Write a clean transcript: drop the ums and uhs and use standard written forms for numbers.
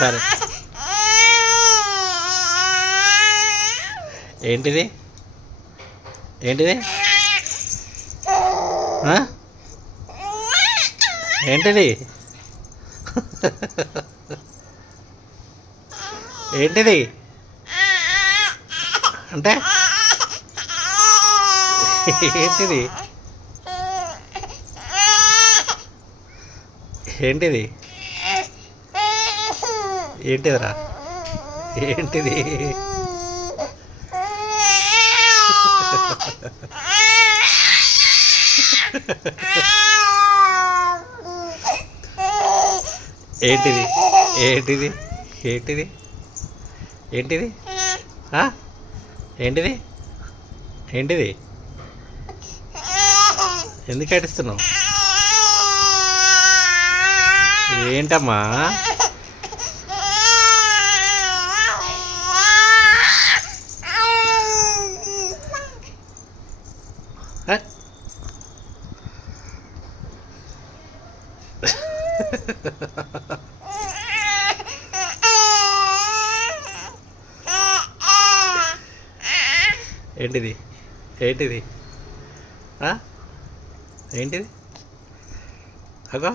సరే. ఏంటిది ఏంటిది ఏంటిది ఏంటిది అంటే ఏంటిది ఏంటిది ఏంటిదిరా ఏంటిది ఏంటిది ఏంటిది ఏంటిది ఏంటిది ఏంటిది ఏంటిది ఎందుకు ఏడుస్తున్నావు ఏంటమ్మా ఏంటిది ఏంటిది ఏంటిది అగో